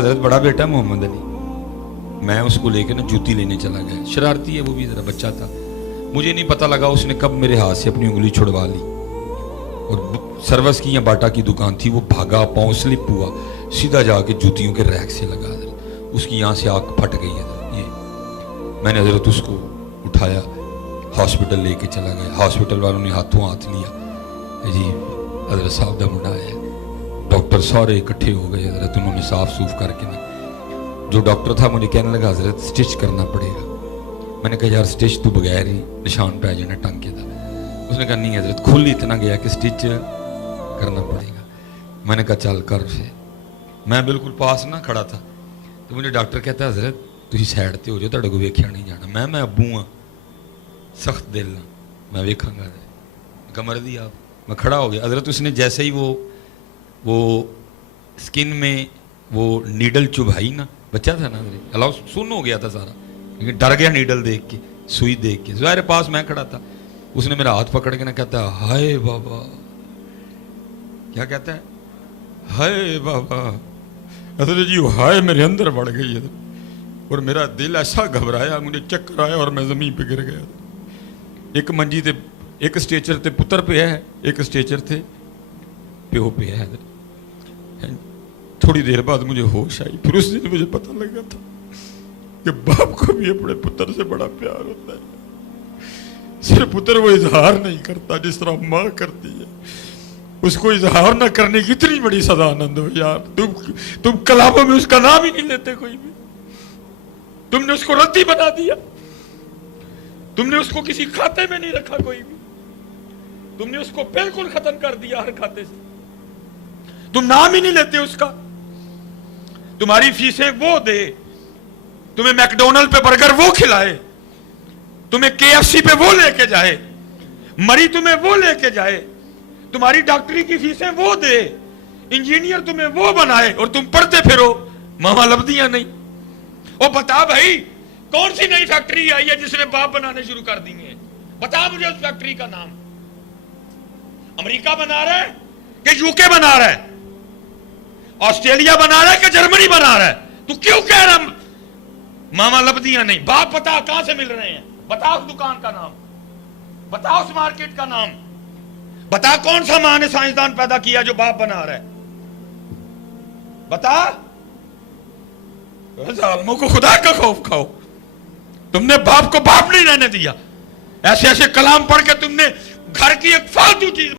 حضرت بڑا بیٹا محمد علی، میں اس کو لے کے نا جوتی لینے چلا گیا، شرارتی ہے وہ بھی، ذرا بچہ تھا، مجھے نہیں پتا لگا اس نے کب میرے ہاتھ سے اپنی انگلی چھڑوا لی، اور سروس کی یا باٹا کی دکان تھی، وہ بھاگا، پاؤں سلپ ہوا، سیدھا جا کے جوتیوں کے ریک سے لگا، اس کی یہاں سے آنکھ پھٹ گئی ہے یہ۔ میں نے حضرت اس کو اٹھایا، ہاسپٹل لے کے چلا گیا، ہاسپٹل والوں نے ہاتھوں ہاتھ لیا، جی حضرت صاحب دا منڈا ہے، ڈاکٹر سارے اکٹھے ہو گئے، حضرت انہوں نے صاف صوف کر کے نا، جو ڈاکٹر تھا مجھے کہنے لگا حضرت سٹچ کرنا پڑے گا، میں نے کہا یار سٹچ تو بغیر ہی نشان پہ جانا ٹانکے دا، اس نے کہا نہیں حضرت کھل اتنا گیا کہ سٹچ کرنا پڑے گا، میں نے کہا چل کر سے، میں بالکل پاس نہ کھڑا تھا، تو مجھے ڈاکٹر کہتا ہے حضرت تسی سائڈ تے ہو جاؤ، تہاڈے کو ویکھیا نہیں جانا، میں ابو ہاں، سخت دل ہاں، میں ویکھاں گا، کمر دی آپ، میں کھڑا ہو گیا، حضرت اس نے جیسے ہی وہ سکن میں وہ نیڈل چبھائی نا، بچہ تھا نا اللہ سن ہو گیا تھا سارا، لیکن ڈر گیا نیڈل دیکھ کے، سوئی دیکھ کے، ظاہر پاس میں کھڑا تھا، اس نے میرا ہاتھ پکڑ کے نا کہتا ہے ہائے بابا، کیا کہتا ہے ہائے بابا، حضرت جی ہائے میرے اندر بڑھ گئی ہے، اور میرا دل ایسا گھبرایا، مجھے چکر آیا اور میں زمین پہ گر گیا، ایک منجی تے ایک سٹیچر تے پتر پہ ہے، ایک سٹیچر تے پیو پہ ہے، تھوڑی دیر بعد مجھے ہوش آئی، پھر اس دن مجھے پتہ لگا تھا کہ باپ کو بھی اپنے پتر سے بڑا پیار ہوتا ہے، صرف پتر وہ اظہار نہیں کرتا جس طرح ماں کرتی ہے، اس کو اظہار نہ کرنے کی اتنی بڑی سزا آنند ہو یار، تم کلاموں میں اس کا نام ہی نہیں لیتے کوئی بھی، تم نے اس کو ردی بنا دیا، تم نے اس کو کسی کھاتے میں نہیں رکھا کوئی بھی، تم نے اس کو بالکل ختم کر دیا ہر کھاتے سے، تم نام ہی نہیں لیتے اس کا، تمہاری فیسیں وہ دے، تمہیں میکڈونلڈ پہ برگر وہ کھلائے، تمہیں کے ایف سی پہ وہ لے کے جائے، مری تمہیں وہ لے کے جائے، تمہاری ڈاکٹری کی فیسیں وہ دے، انجینئر تمہیں وہ بنائے، اور تم پڑھتے پھرو ماما لبدیاں نہیں۔ اور بتا بھائی کون سی نئی فیکٹری آئی ہے جس نے باپ بنانے شروع کر دی ہیں؟ بتا مجھے اس فیکٹری کا نام۔ امریکہ بنا رہا ہے کہ یو کے بنا رہا ہے؟ آسٹریلیا بنا رہا ہے کہ جرمنی بنا رہا ہے؟ تو کیوں کہہ رہا ماما لبدیاں نہیں؟ باپ بتا کہاں سے مل رہے ہیں؟ بتا اس دکان کا نام، بتا اس مارکیٹ کا نام، بتا کون سا ماں نے سائنسدان پیدا کیا جو باپ بنا رہا ہے؟ بتا۔ ظالموں کو خدا کا خوف کھاؤ، تم نے باپ کو باپ نہیں رہنے دیا، ایسے ایسے کلام پڑھ کے تم نے گھر کی ایک فالتو چیز